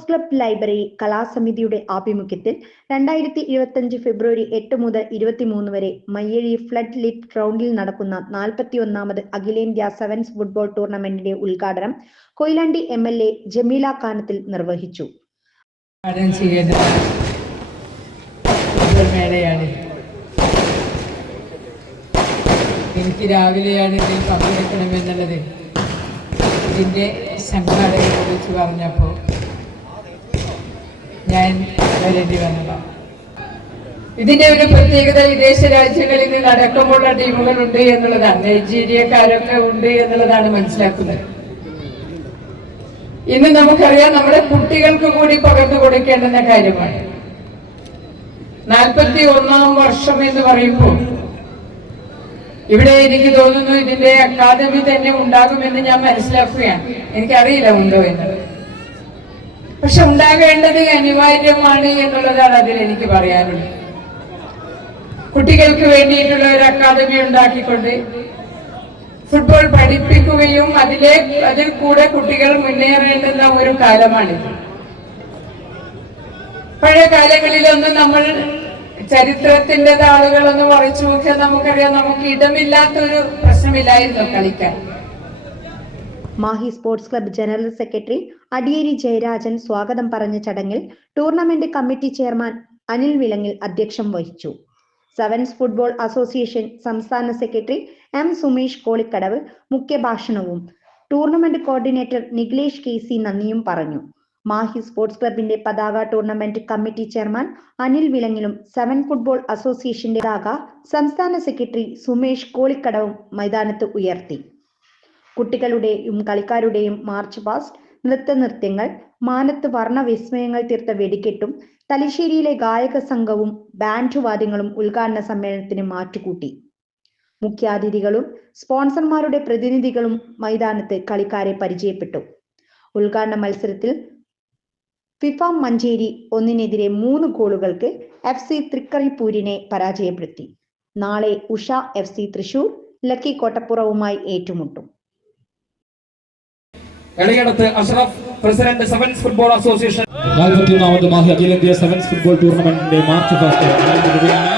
Club library കലാസമിതിയുടെ ആഭിമുഖ്യത്തിൽ രണ്ടായിരത്തി ഇരുപത്തഞ്ച് ഫെബ്രുവരി എട്ട് മുതൽ ഇരുപത്തിമൂന്ന് വരെ മയ്യഴി ഫ്ലഡ് ലിറ്റ് ഗ്രൗണ്ടിൽ നടക്കുന്ന നാൽപ്പത്തിയൊന്നാമത് അഖിലേന്ത്യാ സെവൻസ് ഫുട്ബോൾ ടൂർണമെന്റിന്റെ ഉദ്ഘാടനം Koyilandy M L A Jameela Kanathil നിർവഹിച്ചു. എനിക്ക് രാവിലെയാണ് ഇതിൽ പങ്കെടുക്കണമെന്നുള്ളത്. ഇതിന്റെ സംഘാടകരെ കുറിച്ച് പറഞ്ഞപ്പോൾ ഞാൻ വരേണ്ടി വന്നതാണ് ഇതിന്റെ ഒരു പ്രത്യേകത വിദേശ രാജ്യങ്ങളിൽ നിന്ന് അടക്കമുള്ള ടീമുകളുണ്ട് എന്നുള്ളതാണ്. നൈജീരിയക്കാരൊക്കെ ഉണ്ട് എന്നുള്ളതാണ് മനസ്സിലാക്കുന്നത്. ഇന്ന് നമുക്കറിയാം നമ്മുടെ കുട്ടികൾക്ക് കൂടി പകർന്നു കൊടുക്കേണ്ടുന്ന കാര്യമാണ്. നാൽപ്പത്തി ഒന്നാം വർഷം എന്ന് പറയുമ്പോൾ ഇവിടെ എനിക്ക് തോന്നുന്നു ഇതിന്റെ അക്കാദമി തന്നെ ഉണ്ടാകുമെന്ന് ഞാൻ മനസ്സിലാക്കുകയാണ്. എനിക്കറിയില്ല ഉണ്ടോ എന്നുള്ളത് പക്ഷെ ഉണ്ടാകേണ്ടത് അനിവാര്യമാണ് എന്നുള്ളതാണ് അതിൽ എനിക്ക് പറയാനുള്ളത്. കുട്ടികൾക്ക് വേണ്ടിയിട്ടുള്ള ഒരു അക്കാദമി ഉണ്ടാക്കിക്കൊണ്ട് ഫുട്ബോൾ പഠിപ്പിക്കുകയും അതിലെ അതിൽ കൂടെ കുട്ടികൾ മുന്നേറേണ്ടുന്ന ഒരു കാലമാണിത്. പഴയ കാലങ്ങളിലൊന്നും നമ്മൾ ചരിത്രത്തിന്റെ താളുകളൊന്നും മറിച്ചു നോക്കിയാൽ നമുക്കറിയാം നമുക്ക് ഇടമില്ലാത്തൊരു പ്രശ്നമില്ലായിരുന്നു കളിക്കാൻ. Mahe sports club general secretary Adiyeri Jayarajan സ്വാഗതം പറഞ്ഞ ചടങ്ങിൽ tournament committee chairman Anil Vilangil അധ്യക്ഷം വഹിച്ചു. സെവൻസ് ഫുട്ബോൾ അസോസിയേഷൻ സംസ്ഥാന secretary M Sumesh Kolikkadavu മുഖ്യഭാഷണവും tournament coordinator Niglesh K C നന്ദിയും പറഞ്ഞു. മാഹി സ്പോർട്സ് ക്ലബിന്റെ പതാക ടൂർണമെന്റ് കമ്മിറ്റി ചെയർമാൻ അനിൽ വിലങ്ങിലും സെവൻ ഫുട്ബോൾ അസോസിയേഷന്റെ പതാക സംസ്ഥാന സെക്രട്ടറി സുമേഷ് കോളിക്കടവും മൈതാനത്ത് ഉയർത്തി. കുട്ടികളുടെയും കളിക്കാരുടെയും മാർച്ച് പാസ്റ്റ് നൃത്തനൃത്യങ്ങൾ മാനത്ത് വർണ വിസ്മയങ്ങൾ തീർത്ത വെടിക്കെട്ടും തലശ്ശേരിയിലെ ഗായക സംഘവും ബാൻഡ് വാദ്യങ്ങളും ഉദ്ഘാടന സമ്മേളനത്തിന് മാറ്റുകൂട്ടി. മുഖ്യാതിഥികളും സ്പോൺസർമാരുടെ പ്രതിനിധികളും മൈതാനത്ത് കളിക്കാരെ പരിചയപ്പെട്ടു. ഉദ്ഘാടന മത്സരത്തിൽ ഫിഫ മഞ്ചേരി ഒന്നിനെതിരെ മൂന്ന് ഗോളുകൾക്ക് എഫ് സി തൃക്കരിപ്പൂരിനെ പരാജയപ്പെടുത്തി. നാളെ Usha F C Thrissur lucky കോട്ടപ്പുറവുമായി ഏറ്റുമുട്ടും. Eliyadath Ashraf president sevens football association. നാൽപ്പത്തിയൊന്നാമത് Mahe അഖിലേന്ത്യാ സെവൻസ് ഫുട്ബോൾ ടൂർണമെന്റിന്റെ മാർച്ച് ഫസ്റ്റ്.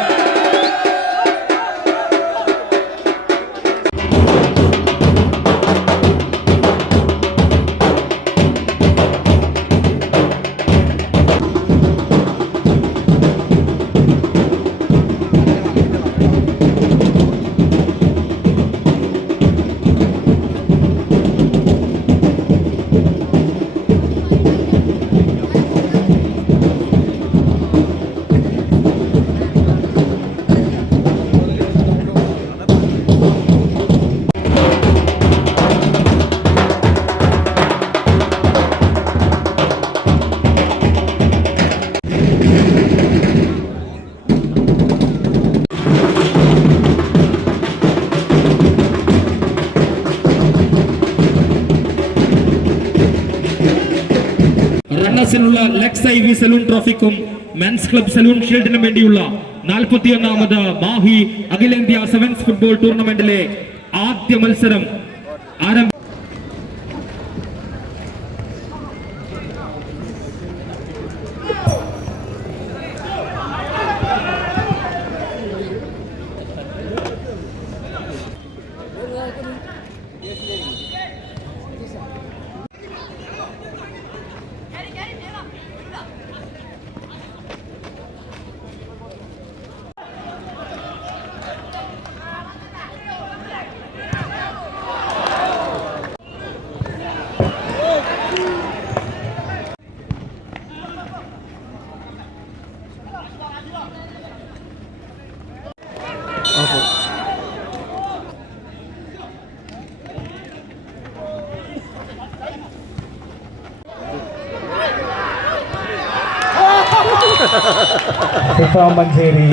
റണ്ണേഴ്സിനുള്ള ലെക്സ് ഐ വി സലൂൺ ട്രോഫിക്കും മെൻസ് ക്ലബ് സലൂൺ ഷീൽഡിനും വേണ്ടിയുള്ള നാൽപ്പത്തിയൊന്നാമത് മാഹി അഖിലേന്ത്യാ സെവൻസ് ഫുട്ബോൾ ടൂർണമെന്റിലെ ആദ്യ മത്സരം ആരംഭ ഫിഫ മഞ്ചേരി